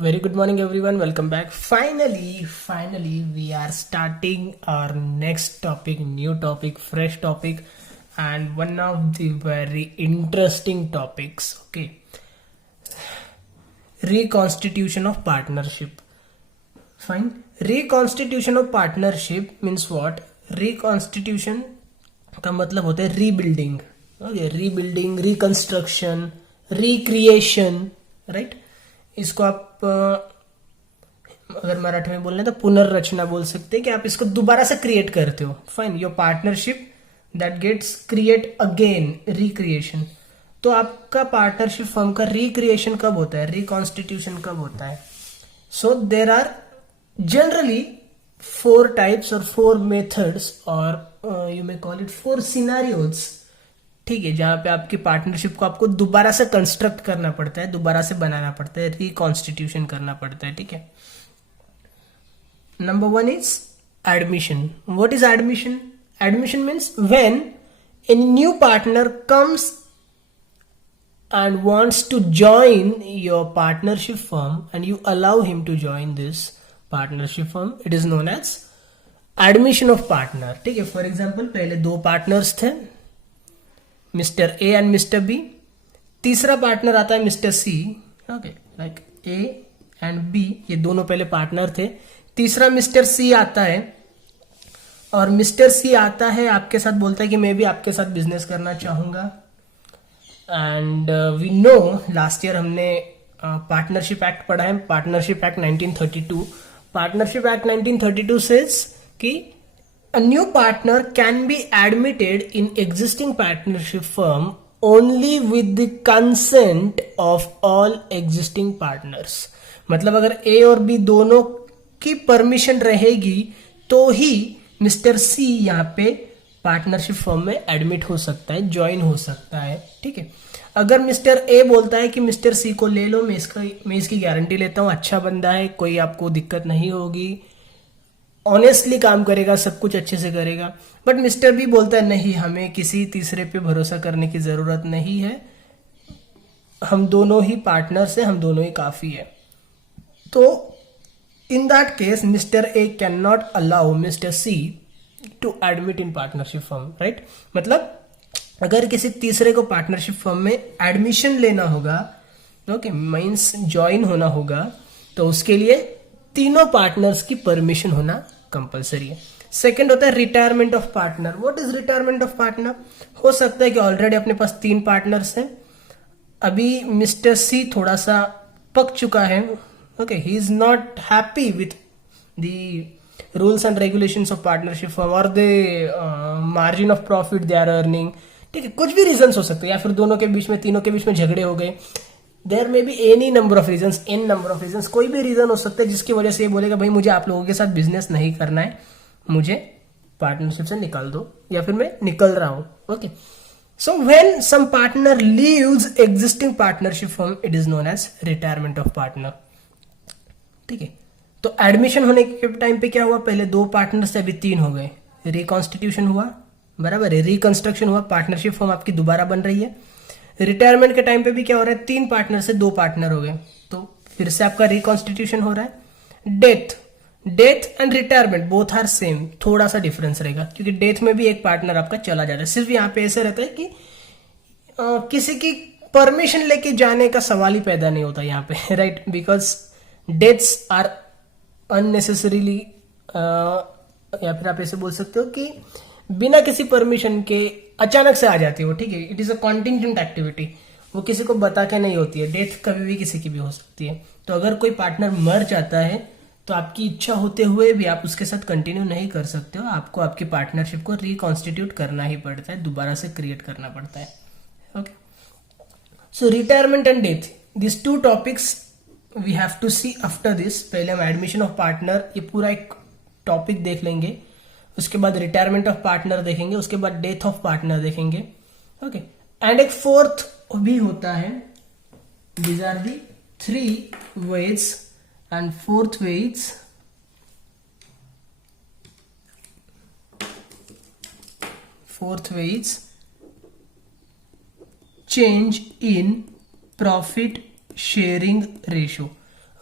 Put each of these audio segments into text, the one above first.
Very good morning, everyone. Welcome back. Finally, we are starting our next topic, new topic, fresh topic, and one of the very interesting topics. Okay, reconstitution of partnership. Fine. Reconstitution of partnership means what? Reconstitution का मतलब होता है rebuilding. Okay, rebuilding, reconstruction, recreation, right. इसको आप अगर मराठी में बोलना है तो पुनर्रचना बोल सकते हैं कि आप इसको दोबारा से क्रिएट करते हो. Fine, your partnership that gets create again, recreation. तो आपका पार्टनरशिप फर्म का रिक्रिएशन कब होता है, रिकॉन्स्टिट्यूशन कब होता है? सो देर आर जनरली 4 टाइप्स और 4 मेथड्स और you may call it 4 scenarios. ठीक है, जहां पे आपकी पार्टनरशिप को आपको दोबारा से कंस्ट्रक्ट करना पड़ता है, दोबारा से बनाना पड़ता है, रिकॉन्स्टिट्यूशन करना पड़ता है. ठीक है. Number 1 is admission. What is admission? Admission means when any new partner comes and wants to join your partnership firm and you allow him to join this partnership firm, it is known as admission of partner. ठीक है. For example, पहले 2 partners थे, mister A and mister B. तीसरा partner आता है mister C. Okay, like A and B, ये दोनों पहले पार्टनर थे. तीसरा मिस्टर सी आता है और मिस्टर सी आता है आपके साथ, बोलता है कि मैं भी आपके साथ बिजनेस करना चाहूंगा. And we know last year हमने पार्टनरशिप एक्ट पढ़ा है, partnership act 1932. Partnership act 1932 says कि a new partner can be admitted in existing partnership firm only with the consent of all existing partners. मतलब अगर ए और B दोनों की permission रहेगी तो ही मिस्टर सी यहाँ पे पार्टनरशिप फर्म में एडमिट हो सकता है, ज्वाइन हो सकता है. ठीक है. अगर मिस्टर ए बोलता है कि मिस्टर सी को ले लो, मैं इसकी गारंटी लेता हूं, अच्छा बंदा है, कोई आपको दिक्कत नहीं होगी, ऑनेस्टली काम करेगा, सब कुछ अच्छे से करेगा. बट मिस्टर बी बोलता है नहीं, हमें किसी तीसरे पे भरोसा करने की जरूरत नहीं है, हम दोनों ही पार्टनर्स हैं, हम दोनों ही काफी है. तो in that case mister A can not allow mister C to admit in partnership firm. Right. मतलब अगर किसी तीसरे को पार्टनरशिप फर्म में एडमिशन लेना होगा, ओके, मींस ज्वाइन होना होगा, तो उसके लिए तीनों पार्टनर्स की परमिशन होना कंपलसरी है. सेकंड होता है retirement of partner. What is retirement of partner? हो सकता है कि ऑलरेडी अपने पास 3 पार्टनर्स हैं, अभी मिस्टर सी थोड़ा सा पक चुका है. Okay, he is not happy with the rules and regulations of partnership firm और the margin of profit they are earning. ठीक है, कुछ भी रीजंस हो सकते हैं, या फिर दोनों के बीच में, तीनों के बीच में झगड़े हो गए. There may be any number of reasons, an number of reasons, कोई भी रीजन हो सकता है जिसकी वजह से ये बोलेगा भाई मुझे आप लोगों के साथ बिजनेस नहीं करना है, मुझे पार्टनरशिप से निकाल दो, या फिर मैं निकल रहा हूं. Okay. So when some partner leaves existing partnership firm, it is known as retirement of partner. ठीक है. तो एडमिशन होने के टाइम पे क्या हुआ? पहले 2 पार्टनर से अभी 3 हो गए, रिकॉन्स्टिट्यूशन हुआ, बराबर है, रिकंस्ट्रक्शन हुआ, पार्टनरशिप फर्म आपकी दोबारा बन रही है. रिटायरमेंट के टाइम पे भी क्या हो रहा है? 3 पार्टनर से 2 पार्टनर हो गए, तो फिर से आपका रिकॉन्स्टिट्यूशन हो रहा है. Death and retirement both are same, थोड़ा सा डिफरेंस रहेगा क्योंकि डेथ में भी एक पार्टनर आपका चला जाता है. सिर्फ यहाँ पे ऐसा रहता है कि किसी की परमिशन लेके जाने का सवाल ही पैदा नहीं होता यहाँ पे, right, because deaths are unnecessarily, या फिर आप ऐसे बोल सकते हो कि बिना किसी परमिशन के अचानक से आ जाती है वो. ठीक है. It is a contingent activity, वो किसी को बता के नहीं होती है. डेथ कभी भी किसी की भी हो सकती है. तो अगर कोई पार्टनर मर जाता है तो आपकी इच्छा होते हुए भी आप उसके साथ कंटिन्यू नहीं कर सकते हो, आपको आपकी पार्टनरशिप को रिकॉन्स्टिट्यूट करना ही पड़ता है, दोबारा से क्रिएट करना पड़ता है. Okay. So retirement and death, this 2 topics we have to see after this. पहले हम एडमिशन ऑफ पार्टनर, ये पूरा एक टॉपिक देख लेंगे, उसके बाद रिटायरमेंट ऑफ पार्टनर देखेंगे, उसके बाद डेथ ऑफ पार्टनर देखेंगे. ओके. एंड एक 4th भी होता है. These are the 3 ways and 4th ways change in profit sharing ratio.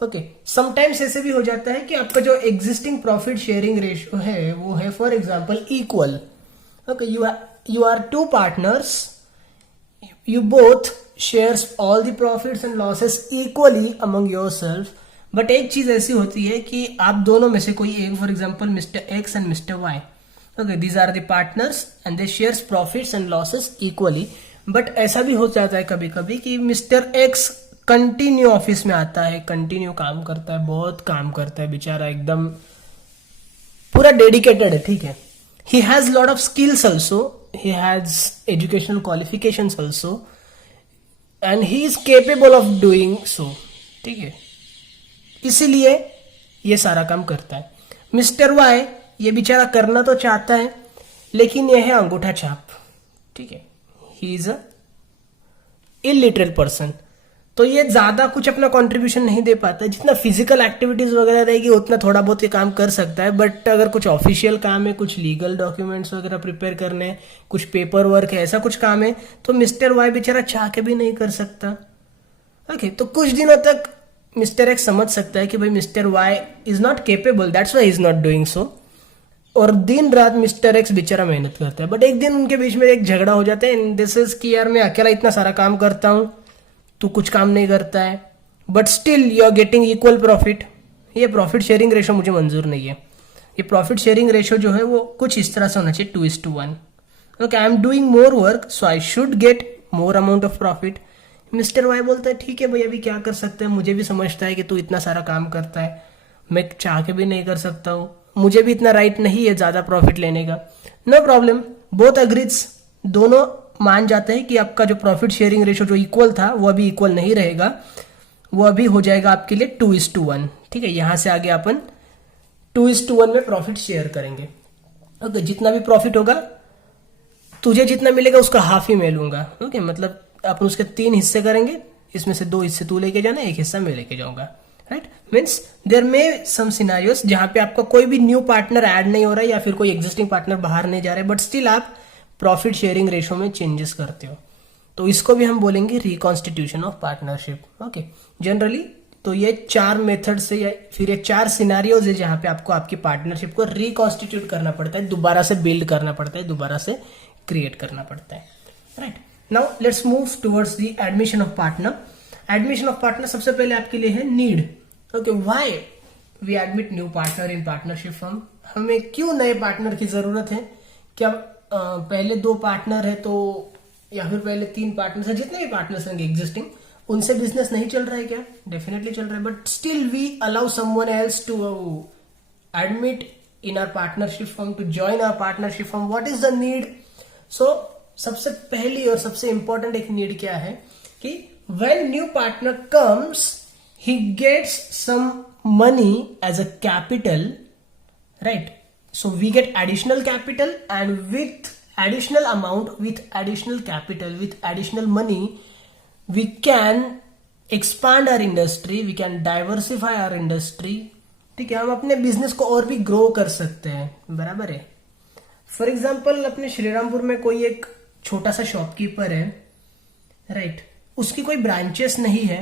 Okay sometimes ऐसे भी हो जाता है कि आपका जो एग्जिस्टिंग प्रॉफिट शेयरिंग रेशियो है वो है for example equal. Okay you are two partners, you both shares all the profits and losses equally among yourself. But एक चीज ऐसी होती है कि आप दोनों में से कोई एक, for example mister X and mister Y, okay these are the partners and they shares profits and losses equally. But ऐसा भी हो जाता है कभी कभी कि मिस्टर एक्स कंटिन्यू ऑफिस में आता है, कंटिन्यू काम करता है, बहुत काम करता है बेचारा, एकदम पूरा डेडिकेटेड है, ठीक है. He has lot of skills also, he has educational qualifications also and he is capable of doing so, ठीक है. इसीलिए ये सारा काम करता है. मिस्टर वाई ये बेचारा करना तो चाहता है लेकिन ये है अंगूठा छाप, ठीक है. He is a illiterate person, तो ये ज्यादा कुछ अपना कंट्रीब्यूशन नहीं दे पाता. जितना फिजिकल एक्टिविटीज वगैरह रहेगी उतना थोड़ा बहुत ये काम कर सकता है. बट अगर कुछ ऑफिशियल काम है, कुछ लीगल डॉक्यूमेंट्स वगैरह प्रिपेयर करने, कुछ पेपर वर्क है, ऐसा कुछ काम है तो मिस्टर वाई बेचारा चाह के भी नहीं कर सकता. ओके तो कुछ दिनों तक मिस्टर एक्स समझ सकता है कि भाई mister Y is not capable, that's why is not doing so, और दिन रात मिस्टर एक्स बेचारा मेहनत करता है. बट एक दिन उनके बीच में एक झगड़ा हो जाता है, दिस इज कि यार मैं अकेला इतना सारा काम करता हूं, तू कुछ काम नहीं करता है, but still you are getting equal profit. ये प्रॉफिट शेयरिंग रेशो मुझे मंजूर नहीं है. ये प्रॉफिट शेयरिंग रेशो जो है वो कुछ इस तरह से होना चाहिए 2:1. Okay I am doing more work so I should get more amount of profit. Mister Y बोलता है ठीक है भाई अभी क्या कर सकते हैं, मुझे भी समझता है कि तू इतना सारा काम करता है, मैं चाह के भी नहीं कर सकता हूँ, मुझे भी इतना राइट नहीं है ज्यादा प्रॉफिट लेने का. नो प्रॉब्लम, बोथ अग्रीज, दोनों मान जाते हैं कि आपका जो प्रॉफिट शेयरिंग रेशो जो इक्वल था वो अभी इक्वल नहीं रहेगा, वो अभी हो जाएगा आपके लिए 2:1. ठीक है, यहां से आगे अपन 2:1 में प्रॉफिट शेयर करेंगे. ओके जितना भी प्रॉफिट होगा तुझे जितना मिलेगा उसका हाफ ही मैं लूंगा. ओके मतलब अपन उसके 3 हिस्से करेंगे, इसमें से 2 हिस्से तू लेके जाना, 1 हिस्सा मैं लेके जाऊंगा. राइट मीन्स देयर में सम सिनारियोस जहां पे आपका कोई भी न्यू पार्टनर ऐड नहीं हो रहा है या फिर कोई एग्जिस्टिंग पार्टनर बाहर नहीं जा रहा है, बट स्टिल आप प्रॉफिट शेयरिंग रेशो में चेंजेस करते हो, तो इसको भी हम बोलेंगे reconstitution of partnership. Okay generally तो ये 4 मेथड से या फिर ये 4 सिनारियोज है जहां पे आपको आपकी पार्टनरशिप को रिकॉन्स्टिट्यूट करना पड़ता है, दोबारा से बिल्ड करना पड़ता है, दोबारा से क्रिएट करना पड़ता है. Right now let's move towards the admission of partner. Admission of partner सबसे पहले आपके लिए है need. Okay why we admit new partner in partnership firm. हमें क्यों नए पार्टनर की जरूरत है? क्या पहले 2 पार्टनर है तो या फिर पहले 3 पार्टनर है, जितने भी पार्टनर्स होंगे एग्जिस्टिंग उनसे बिजनेस नहीं चल रहा है क्या? डेफिनेटली चल रहा है, but still we allow someone else to admit in our partnership firm, to join our partnership firm. What is the need? So सबसे पहली और सबसे इंपॉर्टेंट एक नीड क्या है कि when new partner comes he gets some money as a capital, right? So we get additional capital, and with additional amount, with additional capital, with additional money we can expand our industry, we can diversify our industry. ठीक है, हम अपने business को और भी grow कर सकते हैं. बराबर है. फॉर एग्जाम्पल अपने श्रीरामपुर में कोई एक छोटा सा शॉपकीपर है, राइट उसकी कोई ब्रांचेस नहीं है,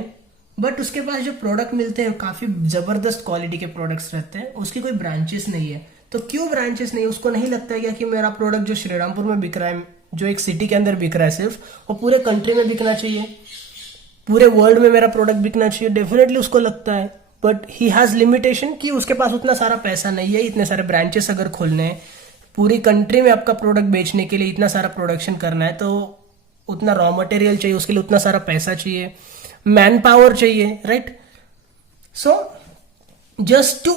बट उसके पास जो प्रोडक्ट मिलते हैं काफी जबरदस्त क्वालिटी के प्रोडक्ट्स रहते हैं, उसकी कोई ब्रांचेस नहीं है. तो क्यों ब्रांचेस नहीं? उसको नहीं लगता है क्या कि मेरा प्रोडक्ट जो श्रीरामपुर में बिक रहा है, जो एक सिटी के अंदर बिक रहा है सिर्फ, वो पूरे कंट्री में बिकना चाहिए, पूरे वर्ल्ड में मेरा प्रोडक्ट बिकना चाहिए. डेफिनेटली उसको लगता है, बट ही हैज लिमिटेशन कि उसके पास उतना सारा पैसा नहीं है. इतने सारे ब्रांचेस अगर खोलने हैं, पूरी कंट्री में आपका प्रोडक्ट बेचने के लिए इतना सारा प्रोडक्शन करना है, तो उतना रॉ मटेरियल चाहिए, उसके लिए उतना सारा पैसा चाहिए, मैन पावर चाहिए. Right so just to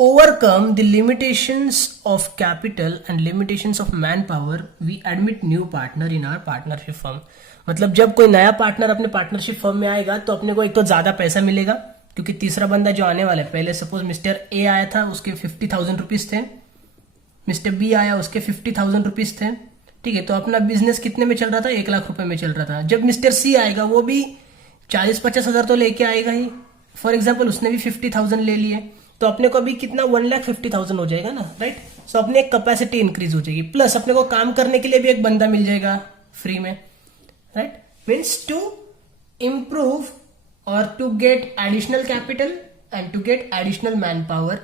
overcome the limitations of capital and limitations of manpower, we admit new partner in our partnership firm. मतलब जब कोई नया पार्टनर अपने पार्टनरशिप फर्म में आएगा तो अपने को एक तो ज्यादा पैसा मिलेगा, क्योंकि तीसरा बंदा जो आने वाला है, पहले सपोज मिस्टर ए आया था उसके 50,000 रुपीज थे, मिस्टर बी आया उसके 50,000 रुपीज थे. ठीक है, तो अपना बिजनेस कितने में चल रहा था? 1 लाख रुपए में चल रहा था. जब मिस्टर सी आएगा वो भी 40-50 हजार तो लेके आएगा ही. फॉर एग्जाम्पल उसने भी 50,000 ले लिए, तो अपने को अभी कितना 1,50,000 हो जाएगा ना. राइट सो अपने एक कैपेसिटी इंक्रीज हो जाएगी, प्लस अपने को काम करने के लिए भी एक बंदा मिल जाएगा फ्री में. Right means to improve or to get additional capital and to get additional manpower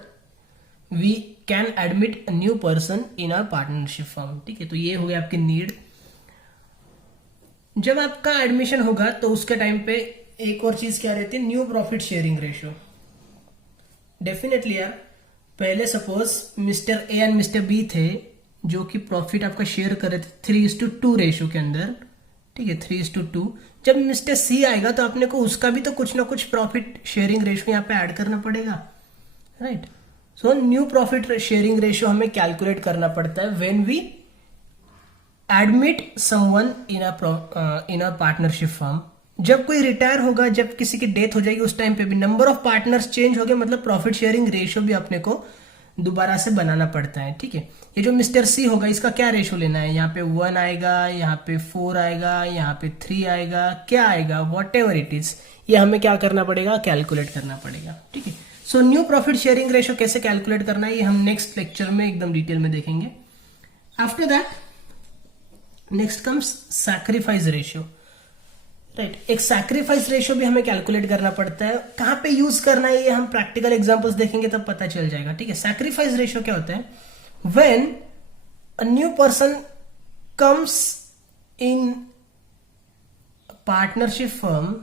we can admit a new person in our partnership firm. ठीक है, तो ये हो गया आपकी नीड. जब आपका एडमिशन होगा तो उसके टाइम पे एक और चीज क्या रहती है, new profit sharing ratio. Definitely यार, पहले suppose mister A and mister B थे जो कि प्रॉफिट आपका शेयर कर रहे थे 3:2 रेशियो के अंदर. ठीक है, 3:2. जब मिस्टर सी आएगा तो अपने को उसका भी तो कुछ ना कुछ प्रॉफिट शेयरिंग रेशियो यहाँ पे ऐड करना पड़ेगा, right. So new profit sharing ratio हमें कैलकुलेट करना पड़ता है when we admit someone in a partnership firm. जब कोई रिटायर होगा, जब किसी की डेथ हो जाएगी, उस टाइम पे भी नंबर ऑफ पार्टनर्स चेंज हो गए, मतलब प्रॉफिट शेयरिंग रेशियो भी अपने को दोबारा से बनाना पड़ता है. ठीक है, ये जो मिस्टर सी होगा इसका क्या रेशियो लेना है, यहाँ पे 1 आएगा, यहाँ पे 4 आएगा, यहाँ पे 3 आएगा, क्या आएगा, वॉट एवर इट इज, ये हमें क्या करना पड़ेगा, कैलकुलेट करना पड़ेगा. ठीक है, सो न्यू प्रॉफिट शेयरिंग रेशियो कैसे कैलकुलेट करना है ये हम नेक्स्ट लेक्चर में एकदम डिटेल में देखेंगे. After that next comes sacrifice ratio, right. एक सैक्रिफाइस रेशियो भी हमें कैलकुलेट करना पड़ता है. कहां पे यूज करना है ये हम प्रैक्टिकल एग्जांपल्स देखेंगे तब पता चल जाएगा. ठीक है, सैक्रिफाइस रेशियो क्या होता है, when a new person comes in partnership firm,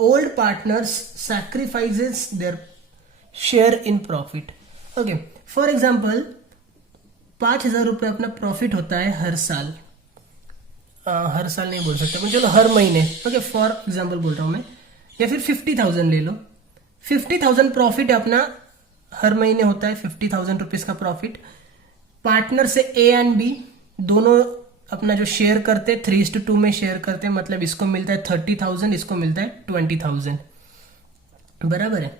old partners sacrifices their share in profit. Okay, for example 5,000 रुपये अपना प्रॉफिट होता है हर साल. हर साल नहीं बोल सकते, चलो हर महीने. ओके, फॉर एग्जांपल बोल रहा हूं मैं. या फिर 50,000 ले लो. 50,000 प्रॉफिट अपना हर महीने होता है, 50,000 रुपीज का प्रॉफिट. पार्टनर से ए एंड बी दोनों अपना जो शेयर करते 3:2 में शेयर करते, मतलब इसको मिलता है 30,000, इसको मिलता है 20,000, बराबर है.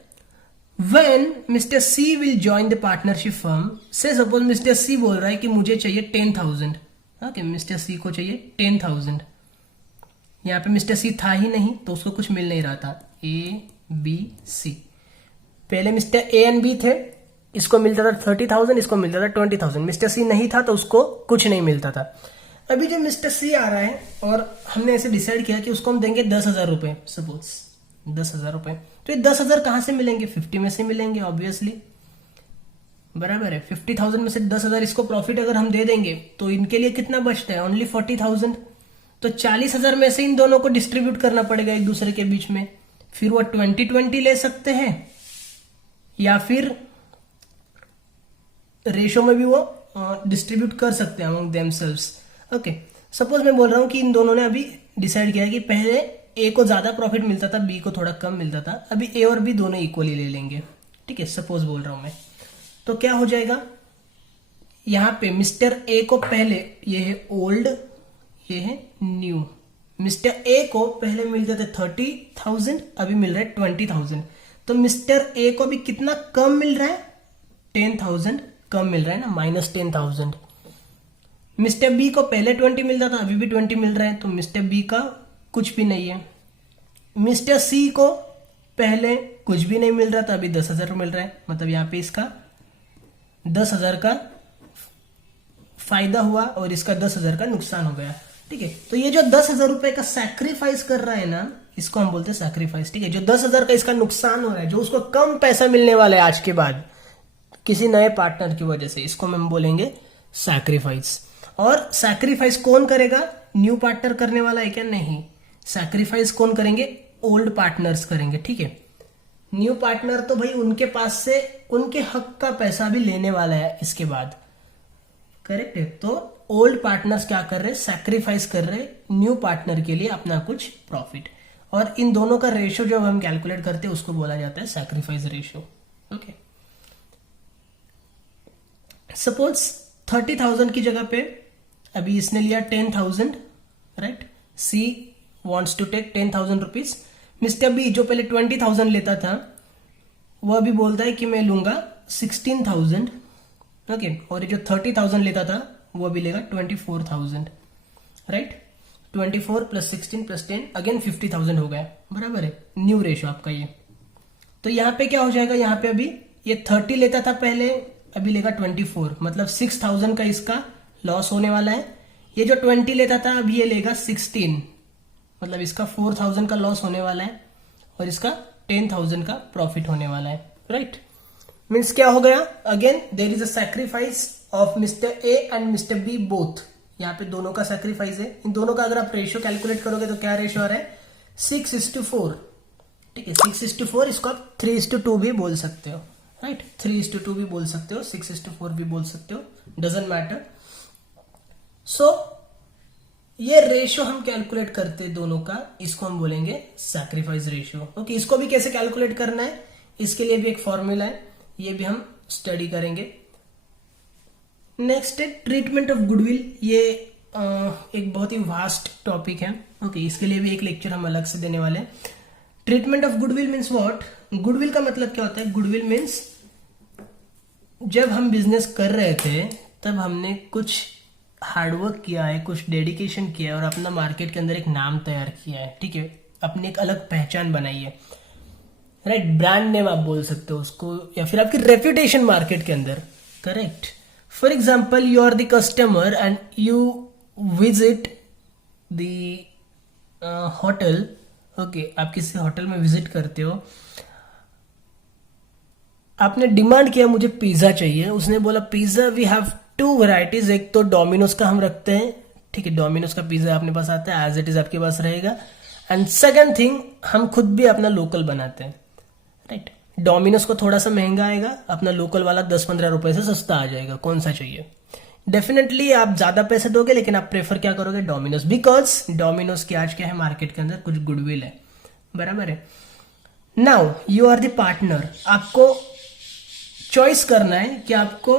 When Mr. C will join the partnership firm, say suppose Mr. C बोल रहा है कि मुझे चाहिए 10,000. ओके, मिस्टर सी को चाहिए 10,000. यहाँ पे मिस्टर सी था ही नहीं तो उसको कुछ मिल नहीं रहा था. ए बी सी, पहले मिस्टर ए एंड बी थे, इसको मिलता था 30,000, इसको मिलता था 20,000. मिस्टर सी नहीं था तो उसको कुछ नहीं मिलता था. अभी जो मिस्टर सी आ रहा है और हमने ऐसे डिसाइड किया कि उसको हम देंगे 10,000 रुपए, सपोज 10,000 रुपए. तो ये 10,000 कहां से मिलेंगे, 50 में से मिलेंगे ऑब्वियसली, बराबर है. 50,000 में से 10,000 इसको प्रॉफिट अगर हम दे देंगे तो इनके लिए कितना बचता है, ओनली 40,000. तो 40,000 में से इन दोनों को डिस्ट्रीब्यूट करना पड़ेगा एक दूसरे के बीच में. फिर वो 20-20 ले सकते हैं या फिर रेशो में भी वो डिस्ट्रीब्यूट कर सकते हैं अमंग देमसेल्व्स. ओके, सपोज मैं बोल रहा हूं कि इन दोनों ने अभी डिसाइड किया कि पहले ए को ज्यादा प्रॉफिट मिलता था, बी को थोड़ा कम मिलता था, अभी ए और बी दोनों इक्वली ले लेंगे. ठीक है, सपोज बोल रहा हूं मैं. तो क्या हो जाएगा, यहां पे मिस्टर ए को पहले, ये है ओल्ड, ये है न्यू. मिस्टर ए को पहले मिलते थे 30,000, अभी मिल रहा है 20,000. तो मिस्टर ए को भी कितना कम मिल रहा है, 10,000 कम मिल रहा है ना, -10,000. मिस्टर बी को पहले 20 मिलता था, अभी भी 20 मिल रहा है, तो मिस्टर बी का कुछ भी नहीं है. मिस्टर सी को पहले कुछ भी नहीं मिल रहा था, अभी 10,000 मिल रहा है, मतलब यहां पे इसका 10,000 का फायदा हुआ और इसका 10,000 का नुकसान हो गया. ठीक है, तो ये जो 10,000 रुपए का सैक्रिफाइस कर रहा है ना, इसको हम बोलते हैं सैक्रिफाइस. ठीक है, जो 10,000 का इसका नुकसान हो रहा है, जो उसको कम पैसा मिलने वाला है आज के बाद किसी नए पार्टनर की वजह से, इसको हम बोलेंगे सैक्रिफाइस. और सैक्रिफाइस कौन करेगा, न्यू पार्टनर करने वाला है क्या, नहीं. सैक्रिफाइस कौन करेंगे, ओल्ड पार्टनर्स करेंगे. ठीक है, न्यू पार्टनर तो भाई उनके पास से उनके हक का पैसा भी लेने वाला है इसके बाद, करेक्ट है. तो ओल्ड पार्टनर्स क्या कर रहे हैं, सैक्रिफाइस कर रहे हैं न्यू पार्टनर के लिए अपना कुछ प्रॉफिट. और इन दोनों का रेशियो जो हम कैलकुलेट करते हैं उसको बोला जाता है सैक्रिफाइस रेशियो. ओके, सपोज 30,000 की जगह पे अभी इसने लिया 10,000, right. C wants to take 10,000 rupees. Mister B जो पहले 20,000 लेता था वो अभी बोलता है कि मैं लूंगा 16,000. ओके, और ये जो 30,000 लेता था वो अभी लेगा 24,000, राइट. 24 + 16 + 10 अगेन 50,000 हो गया, बराबर है. न्यू रेशो आपका ये. तो यहाँ पे क्या हो जाएगा, यहाँ पे अभी ये 30 लेता था पहले, अभी लेगा 24, मतलब 6,000 का इसका लॉस होने वाला है. ये जो 20 लेता था अभी ये लेगा 16, मतलब इसका 4,000 का लॉस होने वाला है. और इसका 10,000 का प्रॉफिट होने वाला है, राइट। मीन्स क्या हो गया, again there is a sacrifice of mister A and mister B both. यहाँ पे दोनों का सैक्रिफाइस है। इन दोनों का अगर आप रेशियो कैलकुलेट करोगे तो क्या रेशियो आ रहा है, 6:4। ठीक है, 6:4, इसको आप 3:2 भी बोल सकते हो, राइट। 3:2 भी बोल सकते हो, 6:4 भी बोल सकते हो, डजेंट मैटर। सो ये रेशियो हम कैलकुलेट करते हैं दोनों का, इसको हम बोलेंगे सैक्रिफाइस रेशियो। ओके, इसको भी कैसे कैलकुलेट करना है, इसके लिए भी एक फॉर्मूला है, ये भी हम स्टडी करेंगे। नेक्स्ट है ट्रीटमेंट ऑफ गुडविल। ये एक बहुत ही वास्ट टॉपिक है। ओके, इसके लिए भी एक लेक्चर हम अलग से देने वाले हैं। Treatment of goodwill means what, goodwill का मतलब क्या होता है, गुडविल मीन्स जब हम बिजनेस कर रहे थे तब हमने कुछ हार्डवर्क किया है, कुछ डेडिकेशन किया है और अपना मार्केट के अंदर एक नाम तैयार किया है, ठीक है, अपनी एक अलग पहचान बनाई है, राइट। ब्रांड नेम आप बोल सकते हो उसको, या फिर आपकी रेप्यूटेशन मार्केट के अंदर, correct. For example, you are the customer and you visit the hotel. Okay, आप किसी होटल में विजिट करते हो, आपने डिमांड किया मुझे पिज्जा चाहिए, उसने बोला पिज्जा वी हैव 2 वैरायटीज, एक तो डोमिनोज का हम रखते हैं, ठीक है, डोमिनोज का पिज्जा अपने पास आता है, एज इट इज आपके पास रहेगा। एंड सेकंड थिंग, हम खुद भी अपना लोकल बनाते हैं, राइट। डोमिनोज को थोड़ा सा महंगा आएगा, अपना लोकल वाला 10-15 रुपए से सस्ता आ जाएगा, कौन सा चाहिए। डेफिनेटली आप ज्यादा पैसे दोगे, लेकिन आप प्रेफर क्या करोगे, डोमिनोज, बिकॉज डोमिनोज की आज क्या है, मार्केट के अंदर कुछ गुडविल है, बराबर है। Now you are the partner, आपको चॉइस करना है कि आपको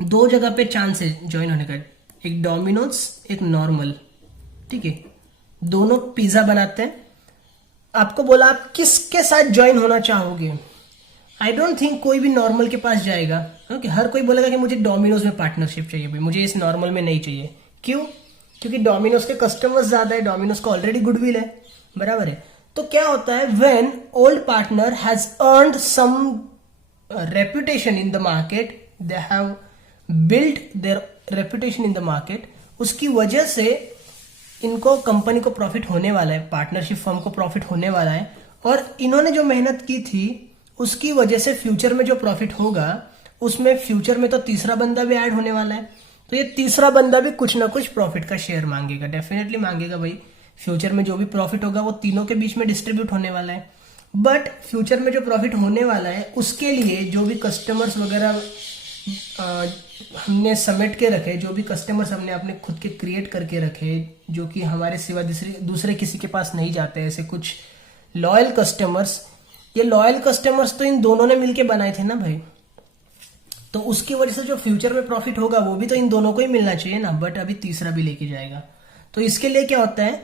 2 जगह पे चांस है ज्वाइन होने का, एक डोमिनोज, एक नॉर्मल, ठीक है, दोनों पिज्जा बनाते हैं। आपको बोला आप किसके साथ ज्वाइन होना चाहोगे, आई डोंट थिंक कोई भी नॉर्मल के पास जाएगा, ओके। हर कोई बोलेगा कि मुझे डोमिनोज में पार्टनरशिप चाहिए भाई, मुझे इस नॉर्मल में नहीं चाहिए। क्यों, क्योंकि डोमिनोज के कस्टमर्स ज्यादा है, डोमिनोज का ऑलरेडी गुडविल है, बराबर है। तो क्या होता है, when old partner has earned some reputation in the market, they have build their reputation in the market, उसकी वजह से इनको कंपनी को प्रॉफिट होने वाला है, पार्टनरशिप फर्म को प्रॉफिट होने वाला है, और इन्होंने जो मेहनत की थी उसकी वजह से फ्यूचर में जो प्रॉफिट होगा उसमें फ्यूचर में तो तीसरा बंदा भी ऐड होने वाला है, तो ये तीसरा बंदा भी कुछ ना कुछ प्रॉफिट का शेयर मांगेगा, डेफिनेटली मांगेगा भाई। फ्यूचर में जो भी प्रॉफिट होगा वो तीनों के बीच में डिस्ट्रीब्यूट होने वाला है। बट फ्यूचर में जो प्रॉफिट होने वाला है उसके लिए जो भी कस्टमर्स वगैरह हमने समेट के रखे, जो भी कस्टमर्स हमने अपने खुद के क्रिएट करके रखे, जो कि हमारे सिवा दूसरे किसी के पास नहीं जाते, ऐसे कुछ लॉयल कस्टमर्स, ये लॉयल कस्टमर्स तो इन दोनों ने मिलके बनाए थे ना भाई, तो उसकी वजह से जो फ्यूचर में प्रॉफिट होगा वो भी तो इन दोनों को ही मिलना चाहिए ना, बट अभी तीसरा भी लेके जाएगा। तो इसके लिए क्या होता है,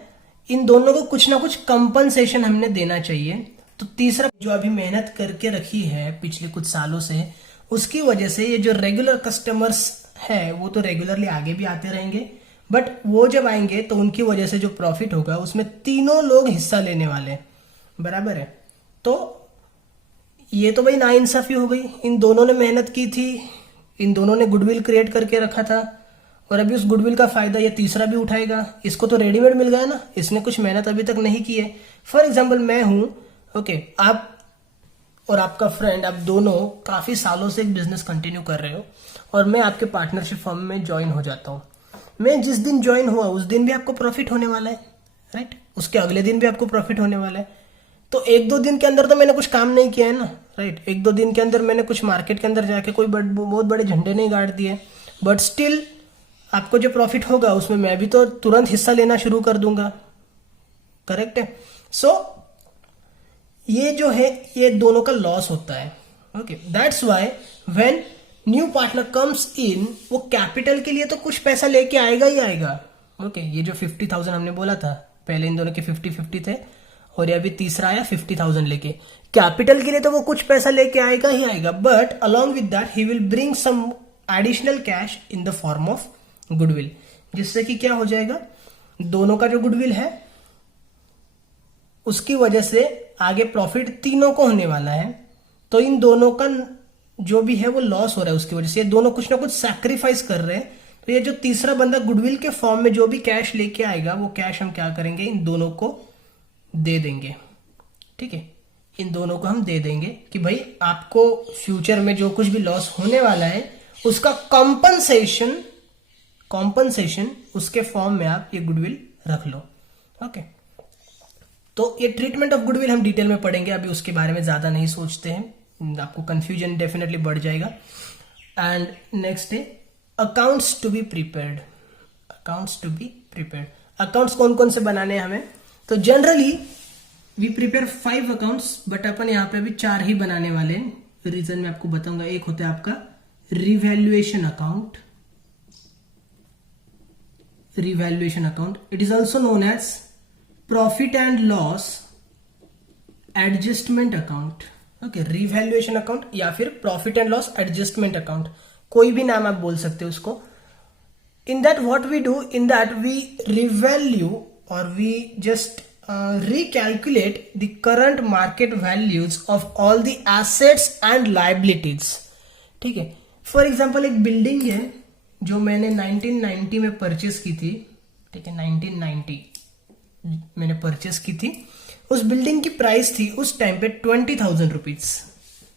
इन दोनों को कुछ ना कुछ कंपनसेशन हमने देना चाहिए। तो तीसरा जो अभी मेहनत करके रखी है पिछले कुछ सालों से, उसकी वजह से ये जो रेगुलर कस्टमर्स है वो तो रेगुलरली आगे भी आते रहेंगे, बट वो जब आएंगे तो उनकी वजह से जो प्रॉफिट होगा उसमें तीनों लोग हिस्सा लेने वाले हैं, बराबर है। तो ये तो भाई नाइंसाफी हो गई, इन दोनों ने मेहनत की थी, इन दोनों ने गुडविल क्रिएट करके रखा था, और अभी उस गुडविल का फायदा ये तीसरा भी उठाएगा। इसको तो रेडीमेड मिल गया ना, इसने कुछ मेहनत अभी तक नहीं की है। फॉर एग्जाम्पल मैं हूं, ओके, आप और आपका फ्रेंड, आप दोनों काफी सालों से एक बिजनेस कंटिन्यू कर रहे हो, और मैं आपके पार्टनरशिप फर्म में ज्वाइन हो जाता हूं। मैं जिस दिन ज्वाइन हुआ उस दिन भी आपको प्रॉफिट होने वाला है, राइट, उसके अगले दिन भी आपको प्रॉफिट होने वाला है। तो 1-2 दिन के अंदर तो मैंने कुछ काम नहीं किया है ना, राइट, 1-2 दिन के अंदर मैंने कुछ मार्केट के अंदर जाके कोई बहुत बड़े झंडे नहीं गाड़ दिए, बट स्टिल आपको जो प्रॉफिट होगा उसमें मैं भी तो तुरंत हिस्सा लेना शुरू कर दूंगा, करेक्ट है। सो ये जो है ये दोनों का लॉस होता है, okay. That's why when new partner comes in, वो कैपिटल के लिए तो कुछ पैसा लेके आएगा ही आएगा, ओके। ये जो 50,000 हमने बोला था, पहले इन दोनों के 50-50 थे, और ये अभी तीसरा आया 50,000 लेके, कैपिटल के लिए तो वो कुछ पैसा लेके आएगा ही आएगा, but along with that he will bring some additional cash in the form of goodwill, जिससे कि क्या हो जाएगा, दोनों का जो गुडविल है उसकी वजह से आगे प्रॉफिट तीनों को होने वाला है। तो इन दोनों का जो भी है वो लॉस हो रहा है, उसकी वजह से ये दोनों कुछ ना कुछ सैक्रिफाइस कर रहे हैं। तो ये जो तीसरा बंदा गुडविल के फॉर्म में जो भी कैश लेके आएगा, वो कैश हम क्या करेंगे, इन दोनों को दे देंगे, ठीक है, इन दोनों को हम दे देंगे कि भाई आपको फ्यूचर में जो कुछ भी लॉस होने वाला है उसका कॉम्पनसेशन उसके फॉर्म में आप ये गुडविल रख लो। ओके, तो ये ट्रीटमेंट ऑफ गुडविल हम डिटेल में पढ़ेंगे, अभी उसके बारे में ज्यादा नहीं सोचते हैं, आपको कंफ्यूजन डेफिनेटली बढ़ जाएगा। एंड नेक्स्ट है accounts to be prepared. Accounts कौन कौन से बनाने हैं हमें, तो generally we prepare 5 accounts, but अपन यहाँ पे अभी 4 ही बनाने वाले हैं। रीजन मैं आपको बताऊंगा। एक होता है आपका revaluation account, it is also known as profit and loss adjustment account. Okay, revaluation account या फिर profit and loss adjustment account, कोई भी नाम आप बोल सकते हो उसको। in that what we do, in that we revalue or we just recalculate the current market values of all the assets and liabilities, ठीक है। फॉर एग्जाम्पल एक बिल्डिंग है जो मैंने 1990 में परचेस की थी, ठीक है, 1990 मैंने परचेस की थी। उस बिल्डिंग की प्राइस थी उस टाइम पे 20,000 रुपीज।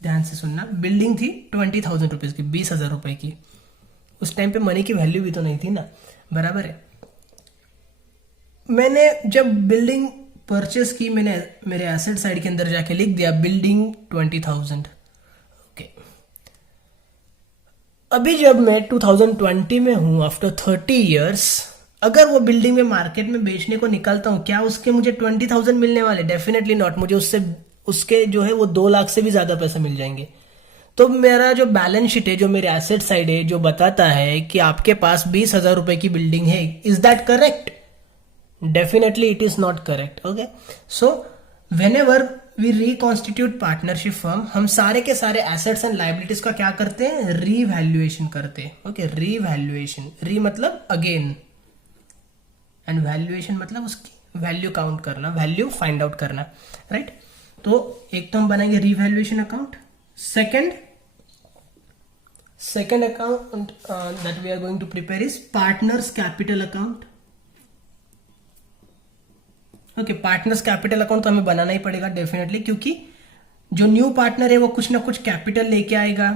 ध्यान से सुनना, बिल्डिंग थी 20,000 रुपीज की, 20,000 रुपए की। उस टाइम पे मनी की वैल्यू भी तो नहीं थी ना, बराबर है। मैंने जब बिल्डिंग परचेस की, मैंने मेरे एसेट साइड के अंदर जाके लिख दिया बिल्डिंग 20,000। ओके, अभी जब मैं 2020 में हूं, आफ्टर 30 इयर्स, अगर वो बिल्डिंग में मार्केट में बेचने को निकलता हूं, क्या उसके मुझे 20,000 मिलने वाले? Definitely not. मुझे उसके जो है वो 2 लाख से भी ज्यादा पैसे मिल जाएंगे। तो मेरा जो बैलेंस शीट है, जो मेरे एसेट साइड है, जो बताता है कि आपके पास 20,000 रुपए की बिल्डिंग है, is that correct? Definitely it is not correct. Okay, so whenever we reconstitute partnership firm, हम सारे के सारे एसेट्स एंड लाइबिलिटीज का क्या करते हैं? रीवैल्यूएशन करते हैं। ओके, रीवैल्यूएशन, री मतलब अगेन एंड वैल्यूएशन मतलब उसकी वैल्यू काउंट करना, वैल्यू फाइंड आउट करना, राइट। तो एक तो हम बनाएंगे revaluation account. second account that we are going to prepare is partners capital account. Okay, partners capital account तो हमें बनाना ही पड़ेगा डेफिनेटली, क्योंकि जो न्यू पार्टनर है वो कुछ ना कुछ कैपिटल लेके आएगा,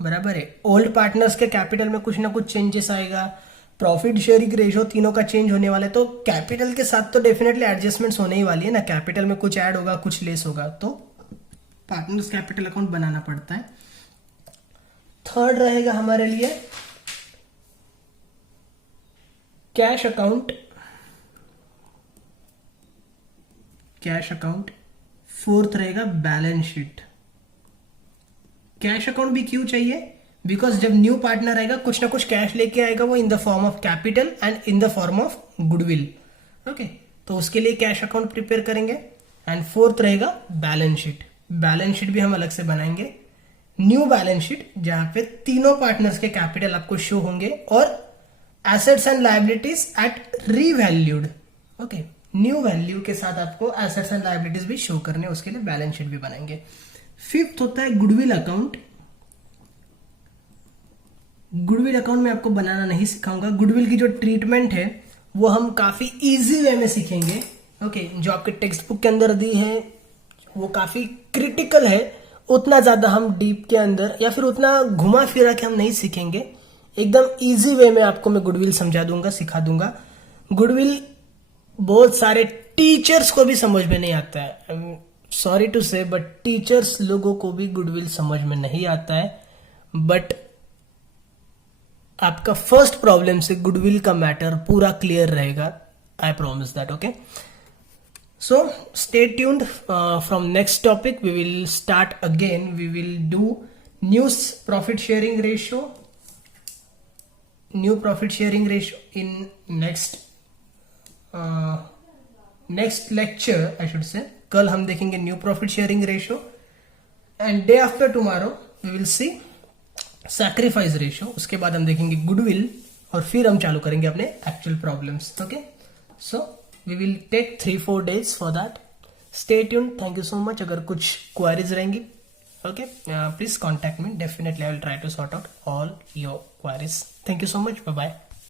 बराबर है। ओल्ड पार्टनर्स के कैपिटल में कुछ ना कुछ चेंजेस आएगा, प्रॉफिट शेयरिंग रेशो तीनों का चेंज होने वाला है, तो कैपिटल के साथ तो डेफिनेटली एडजस्टमेंट्स होने ही वाली है ना। कैपिटल में कुछ ऐड होगा, कुछ लेस होगा, तो पार्टनर्स कैपिटल अकाउंट बनाना पड़ता है। थर्ड रहेगा हमारे लिए कैश अकाउंट। फोर्थ रहेगा बैलेंस शीट। कैश अकाउंट भी क्यों चाहिए? बिकॉज जब न्यू पार्टनर आएगा कुछ ना कुछ कैश लेके आएगा, वो इन the form of capital and in the form of goodwill. Okay, तो उसके लिए कैश अकाउंट प्रिपेयर करेंगे। एंड फोर्थ रहेगा बैलेंस शीट। बैलेंस शीट भी हम अलग से बनाएंगे, न्यू बैलेंस शीट, जहां पे तीनों पार्टनर्स के कैपिटल आपको शो होंगे और assets and liabilities at revalued. Okay, new value के साथ आपको एसेट्स एंड लायबिलिटीज भी शो करने, उसके लिए बैलेंस शीट भी बनाएंगे। फिफ्थ होता है गुडविल अकाउंट। गुडविल अकाउंट में आपको बनाना नहीं सिखाऊंगा। गुडविल की जो ट्रीटमेंट है वो हम काफी इजी वे में सीखेंगे। ओके, जो आपके टेक्स्ट बुक के अंदर दी है वो काफी क्रिटिकल है, उतना ज्यादा हम डीप के अंदर या फिर उतना घुमा फिरा के हम नहीं सीखेंगे। एकदम इजी वे में आपको मैं गुडविल समझा दूंगा, सिखा दूंगा। गुडविल बहुत सारे टीचर्स को भी समझ में नहीं आता है, सॉरी टू से, बट टीचर्स लोगों को भी गुडविल समझ में नहीं आता है। बट आपका फर्स्ट प्रॉब्लम से गुडविल का मैटर पूरा क्लियर रहेगा, I promise that. Okay, so stay tuned from next topic. We will start again. We will do new profit sharing ratio in next lecture, I should say. कल हम देखेंगे new profit sharing ratio and day after tomorrow we will see sacrifice ratio. उसके बाद हम देखेंगे goodwill और फिर हम चालू करेंगे अपने actual problems. Okay, so we will take 3-4 days for that. Stay tuned. Thank you so much. अगर कुछ queries रहेंगी, okay, please contact me. Definitely I will try to sort out all your queries. Thank you so much. Bye bye.